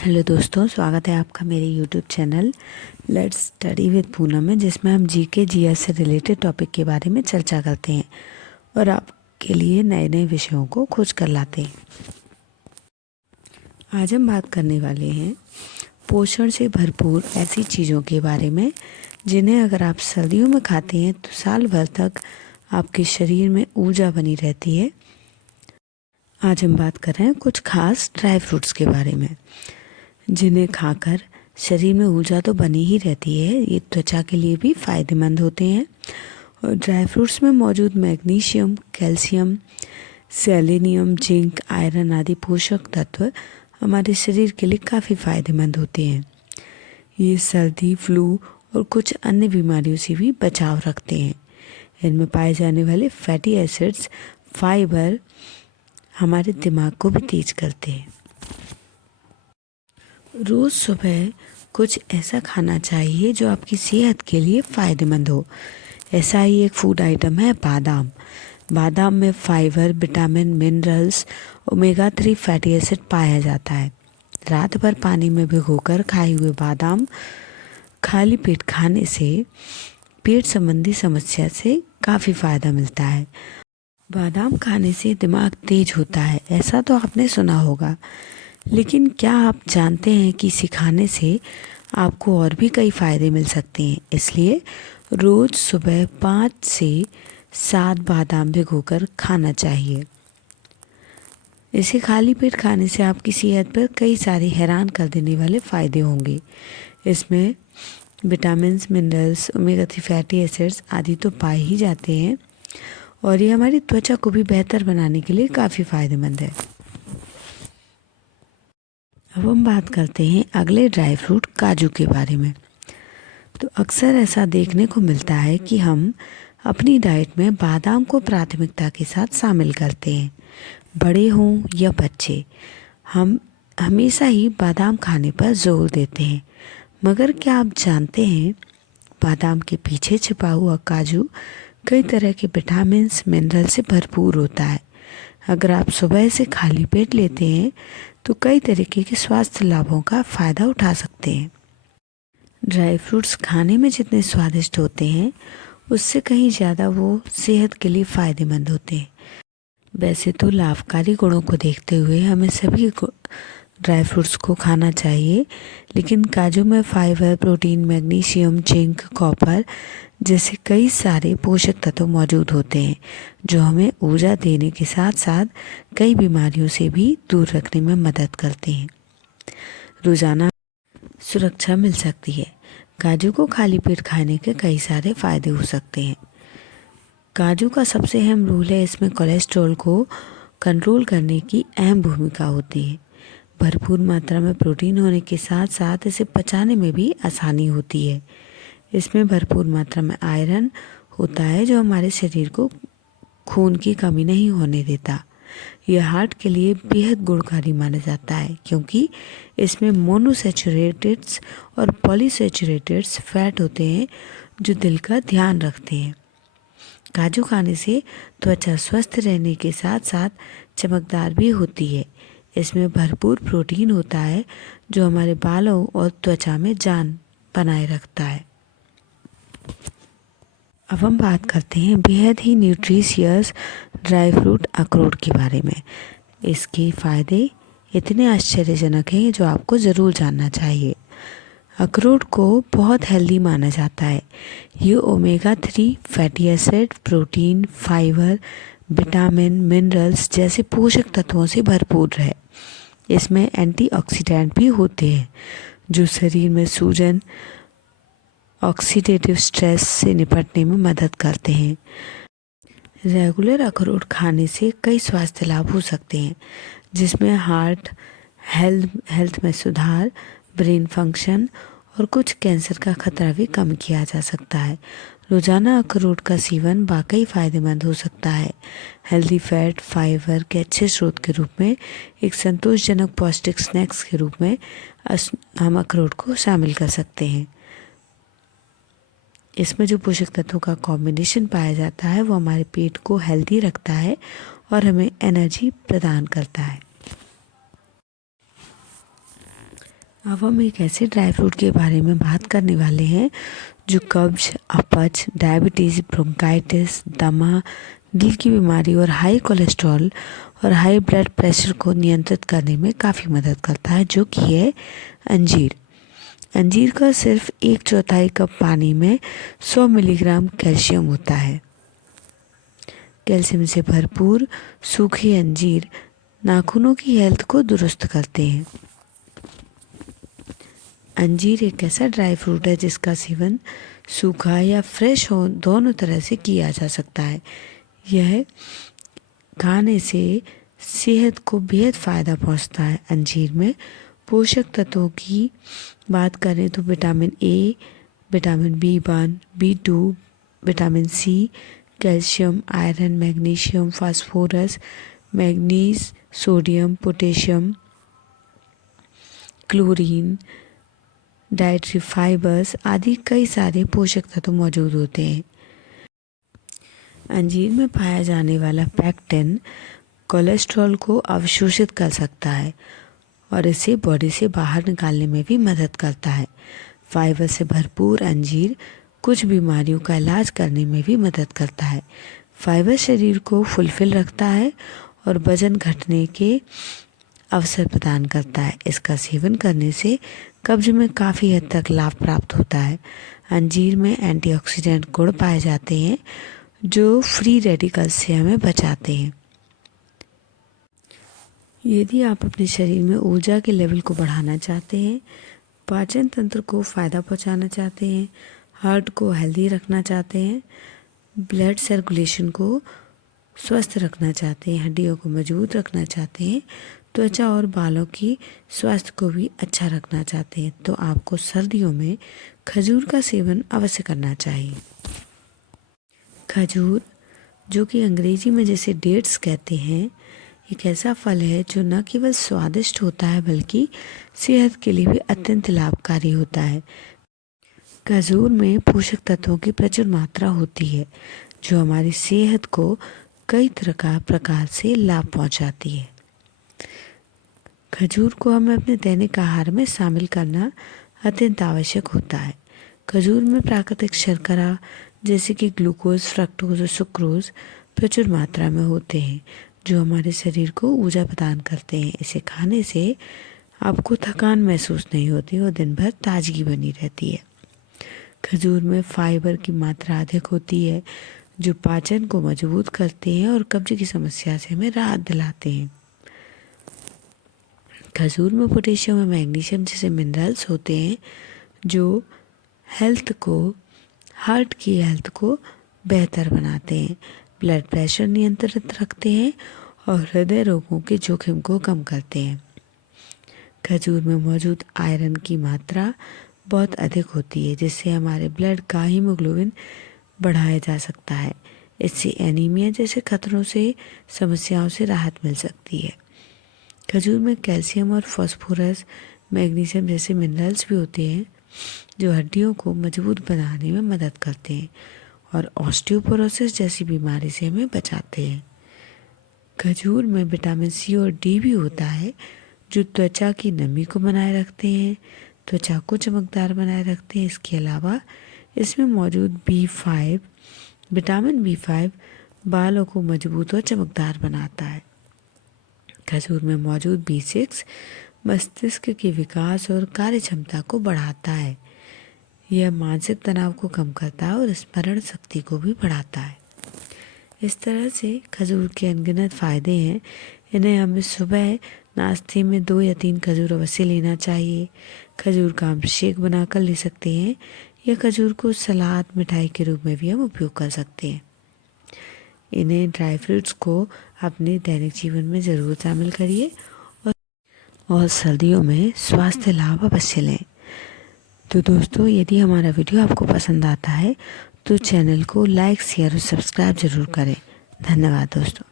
Hello दोस्तों, स्वागत है आपका मेरे YouTube channel let's study with Poonam में, जिसमें हम जीके जीएस से रिलेटेड टॉपिक के बारे में चर्चा करते हैं और आपके लिए नए नए विषयों को खोज कर लाते हैं। आज हम बात करने वाले हैं पोषण से भरपूर ऐसी चीज़ों के बारे में जिन्हें अगर आप सर्दियों में खाते हैं तो साल भर तक आपके शरीर में ऊर्जा बनी रहती है। आज हम बात कर रहे हैं कुछ खास ड्राई फ्रूट्स के बारे में जिन्हें खाकर शरीर में ऊर्जा तो बनी ही रहती है, ये त्वचा के लिए भी फायदेमंद होते हैं। और ड्राई फ्रूट्स में मौजूद magnesium, calcium, selenium, zinc, iron आदि पोषक तत्व हमारे शरीर के लिए काफ़ी फायदेमंद होते हैं। ये सर्दी, फ्लू और कुछ अन्य बीमारियों से भी बचाव रखते हैं। इनमें पाए जाने वाले फैटी एसिड्स, फाइबर हमारे दिमाग को भी तेज करते हैं। रोज़ सुबह कुछ ऐसा खाना चाहिए जो आपकी सेहत के लिए फ़ायदेमंद हो। ऐसा ही एक फूड आइटम है बादाम। बादाम में fibre, vitamin, minerals, omega 3 fatty acid पाया जाता है। रात भर पानी में भिगोकर खाए हुए बादाम खाली पेट खाने से पेट संबंधी समस्या से काफ़ी फ़ायदा मिलता है। बादाम खाने से दिमाग तेज होता है, ऐसा तो आपने सुना होगा, लेकिन क्या आप जानते हैं कि इसे खाने से आपको और भी कई फ़ायदे मिल सकते हैं। इसलिए रोज़ सुबह 5 से 7 बादाम भिगोकर खाना चाहिए। इसे खाली पेट खाने से आपकी सेहत पर कई सारे हैरान कर देने वाले फ़ायदे होंगे। इसमें vitamin, minerals, omega 3 fatty acids आदि तो पाए ही जाते हैं और ये हमारी त्वचा को भी बेहतर बनाने के लिए काफ़ी फ़ायदेमंद है। अब हम बात करते हैं अगले ड्राई फ्रूट काजू के बारे में। तो अक्सर ऐसा देखने को मिलता है कि हम अपनी डाइट में बादाम को प्राथमिकता के साथ शामिल करते हैं। बड़े हों या बच्चे, हम हमेशा ही बादाम खाने पर जोर देते हैं। मगर क्या आप जानते हैं बादाम के पीछे छिपा हुआ काजू कई तरह के विटामिन, मिनरल से भरपूर होता है। अगर आप सुबह से खाली पेट लेते हैं तो कई तरीके के स्वास्थ्य लाभों का फ़ायदा उठा सकते हैं। ड्राई फ्रूट्स खाने में जितने स्वादिष्ट होते हैं उससे कहीं ज़्यादा वो सेहत के लिए फ़ायदेमंद होते हैं। वैसे तो लाभकारी गुणों को देखते हुए हमें सभी ड्राई फ्रूट्स को खाना चाहिए, लेकिन काजू में fibre, protein, magnesium, zinc, copper जैसे कई सारे पोषक तत्व मौजूद होते हैं जो हमें ऊर्जा देने के साथ साथ कई बीमारियों से भी दूर रखने में मदद करते हैं। रोज़ाना सुरक्षा मिल सकती है। काजू को खाली पेट खाने के कई सारे फ़ायदे हो सकते हैं। काजू का सबसे अहम रोल है, इसमें कोलेस्ट्रॉल को कंट्रोल करने की अहम भूमिका होती है। भरपूर मात्रा में प्रोटीन होने के साथ साथ इसे पचाने में भी आसानी होती है। इसमें भरपूर मात्रा में आयरन होता है जो हमारे शरीर को खून की कमी नहीं होने देता। यह हार्ट के लिए बेहद गुणकारी माना जाता है क्योंकि इसमें मोनोसैचुरेटेड्स और पॉलीसैचुरेटेड्स फैट होते हैं जो दिल का ध्यान रखते हैं। काजू खाने से त्वचा स्वस्थ रहने के साथ साथ चमकदार भी होती है। इसमें भरपूर प्रोटीन होता है जो हमारे बालों और त्वचा में जान बनाए रखता है। अब हम बात करते हैं बेहद ही न्यूट्रिशियस ड्राई फ्रूट अखरोट के बारे में। इसके फ़ायदे इतने आश्चर्यजनक हैं जो आपको ज़रूर जानना चाहिए। अखरोट को बहुत हेल्दी माना जाता है। ये omega 3 fatty acid, protein, fibre, vitamin, minerals जैसे पोषक तत्वों से भरपूर है। इसमें एंटीऑक्सीडेंट भी होते हैं जो शरीर में सूजन, ऑक्सीडेटिव स्ट्रेस से निपटने में मदद करते हैं। रेगुलर अखरोट खाने से कई स्वास्थ्य लाभ हो सकते हैं जिसमें हार्ट हेल्थ में सुधार, ब्रेन फंक्शन और कुछ कैंसर का खतरा भी कम किया जा सकता है। रोज़ाना अखरोट का सेवन वाकई फ़ायदेमंद हो सकता है। हेल्दी फैट, फाइबर के अच्छे स्रोत के रूप में एक संतोषजनक पौष्टिक स्नैक्स के रूप में हम अखरोट को शामिल कर सकते हैं। इसमें जो पोषक तत्वों का कॉम्बिनेशन पाया जाता है वो हमारे पेट को हेल्दी रखता है और हमें एनर्जी प्रदान करता है। अब हम एक ऐसे ड्राई फ्रूट के बारे में बात करने वाले हैं जो कब्ज, अपच, डायबिटीज़, ब्रोंकाइटिस, दमा, दिल की बीमारी और हाई कोलेस्ट्रॉल और हाई ब्लड प्रेशर को नियंत्रित करने में काफ़ी मदद करता है, जो कि है अंजीर। अंजीर का सिर्फ 1/4 कप पानी में 100 मिलीग्राम कैल्शियम होता है। कैल्शियम से भरपूर सूखे अंजीर नाखूनों की हेल्थ को दुरुस्त करते हैं। अंजीर एक ऐसा ड्राई फ्रूट है जिसका सेवन सूखा या फ्रेश हो दोनों तरह से किया जा सकता है। यह खाने से सेहत को बेहद फ़ायदा पहुंचता है। अंजीर में पोषक तत्वों की बात करें तो vitamin A, vitamin B1, B2, vitamin C, calcium, iron, magnesium, phosphorus, manganese, sodium, potassium, chlorine, dietary fibres आदि कई सारे पोषक तत्व मौजूद होते हैं। अंजीर में पाया जाने वाला पैक्टिन कोलेस्ट्रॉल को अवशोषित कर सकता है और इसे बॉडी से बाहर निकालने में भी मदद करता है। फाइबर से भरपूर अंजीर कुछ बीमारियों का इलाज करने में भी मदद करता है। फाइबर शरीर को फुलफिल रखता है और वजन घटने के अवसर प्रदान करता है। इसका सेवन करने से कब्ज में काफ़ी हद तक लाभ प्राप्त होता है। अंजीर में एंटीऑक्सीडेंट गुण पाए जाते हैं जो फ्री रेडिकल्स से हमें बचाते हैं। यदि आप अपने शरीर में ऊर्जा के लेवल को बढ़ाना चाहते हैं, पाचन तंत्र को फ़ायदा पहुंचाना चाहते हैं, हार्ट को हेल्दी रखना चाहते हैं, ब्लड सर्कुलेशन को स्वस्थ रखना चाहते हैं, हड्डियों को मजबूत रखना चाहते हैं, त्वचा और बालों की स्वास्थ्य को भी अच्छा रखना चाहते हैं, तो आपको सर्दियों में खजूर का सेवन अवश्य करना चाहिए। खजूर, जो कि अंग्रेजी में जैसे डेट्स कहते हैं, एक ऐसा फल है जो न केवल स्वादिष्ट होता है बल्कि सेहत के लिए भी अत्यंत लाभकारी होता है। खजूर में पोषक तत्वों की प्रचुर मात्रा होती है जो हमारी सेहत को कई प्रकार से लाभ पहुंचाती है। खजूर को हमें अपने दैनिक आहार में शामिल करना अत्यंत आवश्यक होता है। खजूर में प्राकृतिक शर्करा जैसे कि ग्लूकोज, फ्रक्टोज और सुक्रोज प्रचुर मात्रा में होते हैं जो हमारे शरीर को ऊर्जा प्रदान करते हैं। इसे खाने से आपको थकान महसूस नहीं होती और दिन भर ताजगी बनी रहती है। खजूर में फाइबर की मात्रा अधिक होती है जो पाचन को मजबूत करते हैं और कब्ज की समस्या से हमें राहत दिलाते हैं। खजूर में पोटेशियम और मैग्नीशियम जैसे मिनरल्स होते हैं जो हार्ट की हेल्थ को बेहतर बनाते हैं, ब्लड प्रेशर नियंत्रित रखते हैं और हृदय रोगों के जोखिम को कम करते हैं। खजूर में मौजूद आयरन की मात्रा बहुत अधिक होती है जिससे हमारे ब्लड का हीमोग्लोबिन बढ़ाया जा सकता है। इससे एनीमिया जैसे खतरों से समस्याओं से राहत मिल सकती है। खजूर में कैल्शियम और फास्फोरस, मैग्नीशियम जैसे मिनरल्स भी होते हैं जो हड्डियों को मजबूत बनाने में मदद करते हैं और ऑस्टियोपोरोसिस जैसी बीमारी से हमें बचाते हैं। खजूर में विटामिन सी और डी भी होता है जो त्वचा की नमी को बनाए रखते हैं, त्वचा को चमकदार बनाए रखते हैं। इसके अलावा इसमें मौजूद विटामिन B5 बालों को मजबूत और चमकदार बनाता है। खजूर में मौजूद B6 मस्तिष्क के विकास और कार्य क्षमता को बढ़ाता है। यह मानसिक तनाव को कम करता है और स्मरण शक्ति को भी बढ़ाता है। इस तरह से खजूर के अनगिनत फ़ायदे हैं। इन्हें हमें सुबह नाश्ते में 2 या 3 खजूर अवश्य लेना चाहिए। खजूर का हम शेक बनाकर ले सकते हैं या खजूर को सलाद, मिठाई के रूप में भी हम उपयोग कर सकते हैं। इन्हें ड्राई फ्रूट्स को अपने दैनिक जीवन में ज़रूर शामिल करिए और सर्दियों में स्वास्थ्य लाभ अवश्य लें। तो दोस्तों, यदि हमारा वीडियो आपको पसंद आता है तो चैनल को लाइक, शेयर और सब्सक्राइब ज़रूर करें। धन्यवाद दोस्तों।